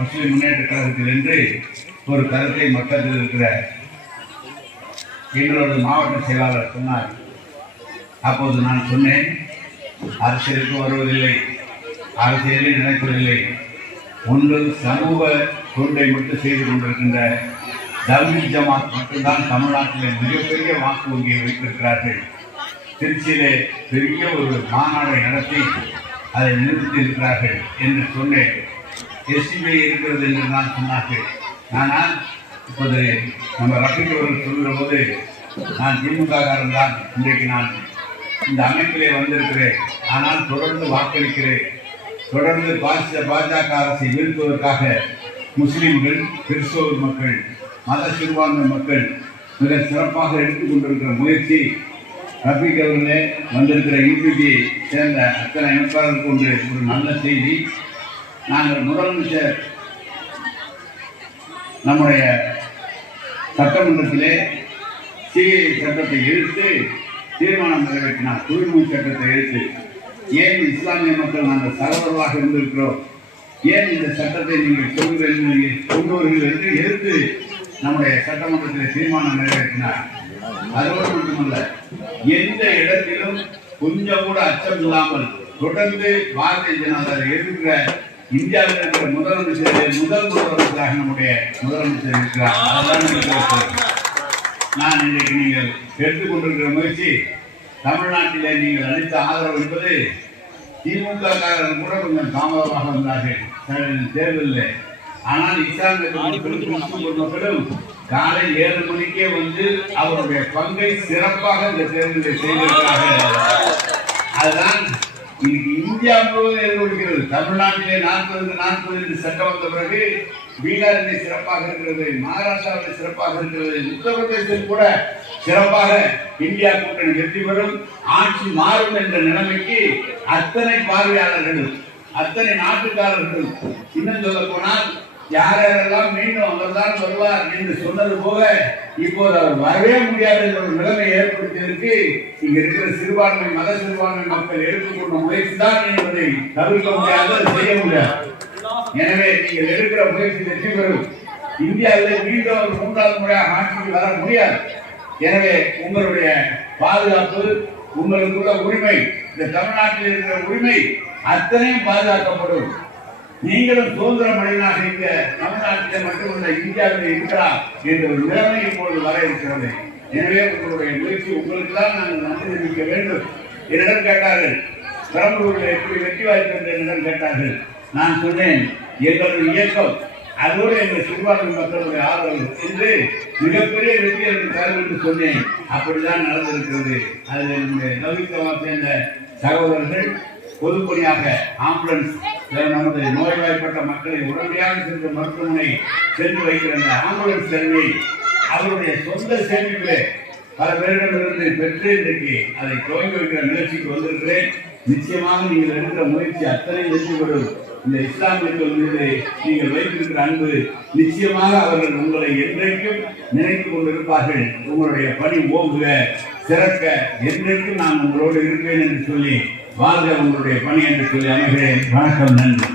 முஸ்லிம் முன்னேற்ற கழகத்தில் என்று ஒரு கருத்தை மக்கத்தில் இருக்கிற எங்களோட மாவட்ட செயலாளர் சொன்னார். அப்போது நான் சொன்னேன், அரசியலுக்கு வருவதில்லை, அரசியலை நினைப்பதில்லை, ஒன்று சமூக தொண்டை மட்டும் செய்து கொண்டிருக்கின்ற தவ்ஹீத் ஜமாத் மட்டும்தான் தமிழ்நாட்டிலே மிகப்பெரிய வாக்கு வங்கியை வைத்திருக்கிறார்கள். திருச்சியிலே பெரிய ஒரு மாநாடை நடத்தி அதை நிறுத்தி இருக்கிறார்கள் என்று சொன்னேன். எஸ்டிபி இருக்கிறது என்று தான் சொன்னார்கள். ஆனால் இப்போது நம்ம ரஃபீக் அவர்கள் சொல்கிற போது நான் திமுககாரன் தான், இன்றைக்கு நான் இந்த அமைப்பிலே வந்திருக்கிறேன், ஆனால் தொடர்ந்து வாக்களிக்கிறேன், தொடர்ந்து பாஜக அரசை வீழ்த்துவதற்காக முஸ்லிம்கள், கிறிஸ்தவர் மக்கள், மத சிறுபான்மை மக்கள் மிக சிறப்பாக எடுத்துக்கொண்டிருக்கிற முயற்சி ரஃபீக் அவர்களே வந்திருக்கிற யூபிக்கு சேர்ந்த அத்தனை அமைப்பாளருக்கு ஒன்று ஒரு நல்ல செய்தி. நாங்கள் முதலமைச்சர் நம்முடைய சட்டமன்றத்திலே சிஏஏ சட்டத்தை எதிர்த்து தீர்மானம் நிறைவேற்றினார். தூய்மை சட்டத்தை எதிர்த்து ஏன் இஸ்லாமிய மக்கள் நாங்கள் சகோதரர்களாக இருந்திருக்கிறோம், ஏன் இந்த சட்டத்தை நீங்கள் கொண்டு வருவீர்கள் என்று எதிர்த்து நம்முடைய சட்டமன்றத்தில் தீர்மானம் நிறைவேற்றினார். அதோடு மட்டுமல்ல, எந்த இடத்திலும் கொஞ்சம் கூட அச்சம் இல்லாமல் தொடர்ந்து பாரதிய ஜனதா எதிர்க்கிற இந்தியாவில் இருக்கிற முதலமைச்சராக நம்முடைய முதலமைச்சர் இருக்கிறார். அதெல்லாம் நான் இன்றைக்கு நீங்கள் எடுத்துக்கொண்டிருக்கிற முயற்சி, தமிழ்நாட்டிலே நீங்கள் அளித்த ஆதரவு என்பது திமுக காரர்கள் கூட கொஞ்சம் தாமதமாக வந்தார்கள் தேர்தலில். ஆனால் இஸ்லாமிய மக்களும் காலை 7 மணிக்கே வந்து அவருடைய பங்கை சிறப்பாக இந்த தேர்தலில் செய்திருக்கிறார்கள். அதுதான் இன்னைக்கு இந்தியா முழுவதும் எதிர்கொள்கிறது. தமிழ்நாட்டிலே 40 சட்டம் வந்த பிறகு பீகாரிலே சிறப்பாக இருக்கிறது, மகாராஷ்டிராவில் சிறப்பாக இருக்கிறது, உத்தரப்பிரதேசத்தில் கூட சிறப்பாக இந்தியா கூட்டணி வெற்றி பெறும், ஆட்சி மாறும் என்ற நிலைமைக்கு அத்தனை பார்வையாளர்கள், அத்தனை நாட்டுக்காரர்கள், இன்னும் சொல்ல போனால் யாரெல்லாம் மீண்டும் அவர்தான் வருவார் என்று சொன்னது போக இப்போது அவர் வரவே முடியாது என்ற ஒரு நிலைமை ஏற்படுத்தியதற்கு இங்க இருக்கிற சிறுபான்மை மத சிறுபான்மை மக்கள் எடுத்துக்கொண்ட முயற்சி தான் என்பதை தவிர்க்க முடியாது, செய்ய முடியாது. எனவே நீங்கள் எடுக்கிற முயற்சி வெற்றி பெறும். இந்தியாவில் மீண்டும் அவர் 3வது முறையாக ஆட்சிக்கு வர முடியாது. எனவே உங்களுடைய பாதுகாப்பு, உங்களுக்குள்ள உரிமை, இந்த தமிழ்நாட்டில் இருக்கிற உரிமை அத்தனையும் பாதுகாக்கப்படும். நீங்களும் சுதந்திர மனிதனாக இந்த தமிழ்நாட்டிலே மட்டுமல்ல இந்தியாவில் இருக்கிறார் என்ற ஒரு நிலைமை இப்பொழுது வர இருக்கிறது. எனவே உங்களுடைய முயற்சி உங்களுக்கு தான் நாங்கள் நன்றி தெரிவிக்க வேண்டும். என்னிடம் கேட்டார்கள், பெரம்பலூரில் எப்படி வெற்றி வாய்ப்பு என்று என்னிடம் கேட்டார்கள். நான் சொன்னேன், எங்களுடைய இயக்கம் அதோடு எங்கள் சிறுபான்மை மக்களுடைய ஆதரவு என்று மிகப்பெரிய வெற்றி எனக்கு தரும் என்று சொன்னேன். அப்படிதான் நடந்திருக்கிறது. அதில் என்னுடைய நவீனமாக சேர்ந்த சகோதரர்கள் பொதுப்பணியாக ஆம்புலன்ஸ் நமது நோய்வாய்ப்பட்ட மக்களை உடனடியாக சென்று மருத்துவமனை சென்று வைக்கிற அந்த ஆம்புலன்ஸ் சேவையை அவருடைய சொந்த சேமிப்பிலே பல பேரிடமிருந்து பெற்று இன்றைக்கு அதை துவங்கி வைக்கிற நிகழ்ச்சிக்கு வந்திருக்கிறேன். நிச்சயமாக நீங்கள் எடுக்கிற முயற்சி அத்தனை வெற்றி பெறும். இந்த இஸ்லாமியர்கள் மீது நீங்கள் வைத்திருக்கிற அன்பு நிச்சயமாக அவர்கள் உங்களை என்றைக்கும் நினைத்துக் கொண்டிருப்பார்கள். உங்களுடைய பணி ஓங்குக, சிறக்க, என்றைக்கும் நான் உங்களோடு இருப்பேன் என்று சொல்லி வாழ்க உங்களுடைய பணி என்று சொல்லி அமைகிறேன். வணக்கம், நன்றி.